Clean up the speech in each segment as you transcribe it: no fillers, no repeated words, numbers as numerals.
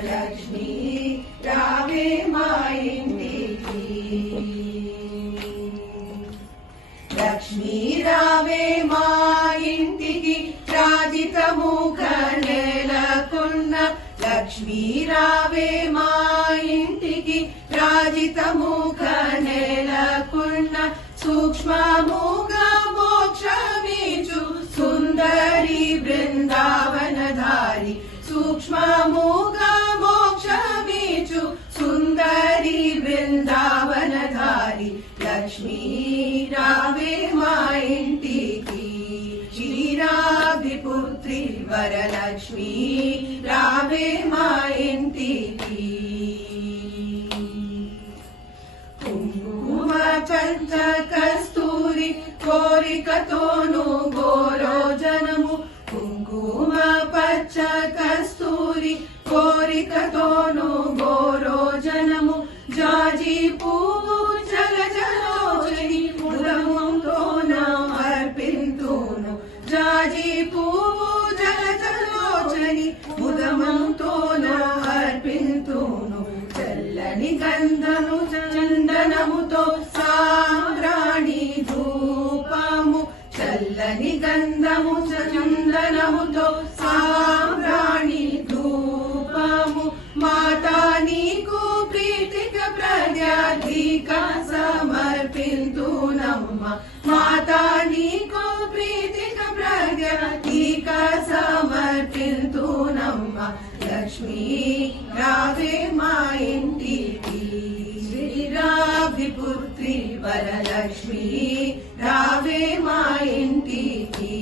వరలక్ష్మి రావే మా ఇంటికి లక్ష్మీ రావే మా ఇంటికి రాజితముఖ నెలకొన్న లక్ష్మీ రావే మా ఇంటికి రాజితముఖ నెలకొన్న సూక్ష్మముగా మోక్షమిచు సుందరి బృందావనధారి సూక్ష్మముగా మోక్షమిచు సుందరి బృందావనధారి లక్ష్మీ రావే మా ఇంటికి క్షీరాబ్ధిపుత్రి వరలక్ష్మీ రావే మా ఇంటికి కుంకుమ పంచ కస్తూరి కోరికతోను గోరోజనము కుంకుమ పచ్చ కస్తూరి కోరికతోను గోరోజనము జాజి పువ్వు జలజలోచని ముదముతోన అర్పింతును జాజి పువ్వు జలజలోచని ముదముతోన అర్పింతును చల్లని గంధము చందనముతో సాంబ్రాణి ధూపము చల్లని గంధము చందనముతో సాంబ్రాణి ధూపము మాతా నీకు ప్రీతిక ప్రత్యధిక సమర్పింతునమ్మ మాతా నీకు ప్రీతిక ప్రత్యధిక సమర్పింతునమ్మ లక్ష్మీ రావే మా ఇంటికి శ్రీరాబ్ధిపుత్రి వరలక్ష్మీ రావే మా ఇంటికి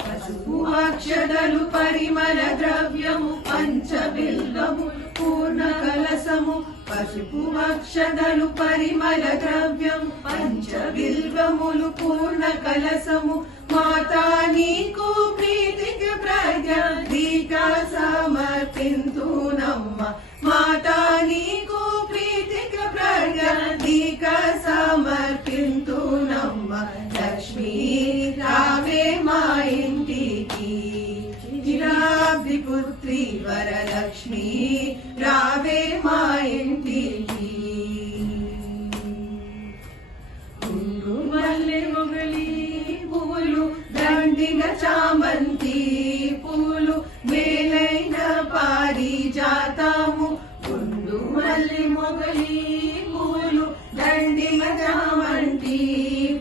పసుపు అక్షదలు పరిమళ ద్రవ్యము పంచబిల్వము పూర్ణ కలసము పసుపు అక్షదలు పరిమళ ద్రవ్యము పంచబిల్వములు పూర్ణ కలసము మాతా నీకు ప్రీతిక ప్రత్యధిక సమర్పింతునమ్మ మాతా నీకు ప్రీతిక ప్రత్యధిక సమర్పింతునమ్మ లక్ష్మీ రావే మా ఇంటికి క్షీరాబ్ధిపుత్రి వరలక్ష్మీ రావే మా ఇంటికి మల్లె మొగలి పూలు దండిగ చామంతి పూలు మేలైన పారిజాతము గుండు మల్లె మొగలి పూలు దండిగ చామంతి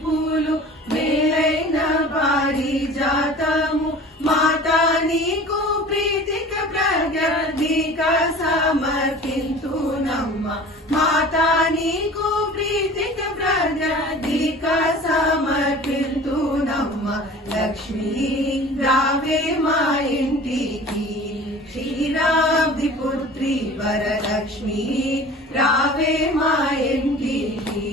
పూలు మేలైన పారిజాతము మాతా నీకు ప్రీతిక ప్రత్యధిక సమర్పింతునమ్మ మాతా నీకు ప్రీతిక ప్రత్యధిక సమర్పింతునమ్మ లక్ష్మీ రావే మా ఇంటికి క్షీరాబ్ధిపుత్రి వరలక్ష్మీ రావే మా ఇంటికి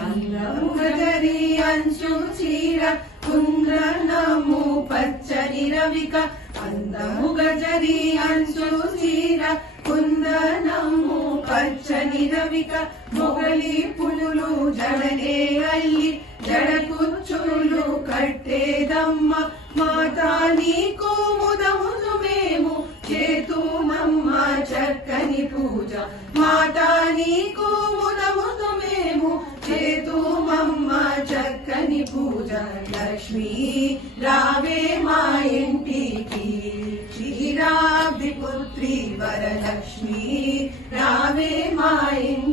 అందముగరి అంచు చీర కుందనము పచ్చని రవిక అందము గజరి అంచు చీర కుందనము పచ్చని రవిక మొగలి పులులు జడనే అల్లి జడకుచ్చులు కట్టేదమ్మ మాతా నీకు ముదమును మేము చేతుమమ్మ చక్కని పూజ మాతా నీకు ముదమును మేము చేతుమమ్మ చక్కని పూజ లక్ష్మీ రావే మా ఇంటికి క్షీరాబ్ధిపుత్రి వరలక్ష్మీ రావే మా ఇంటికి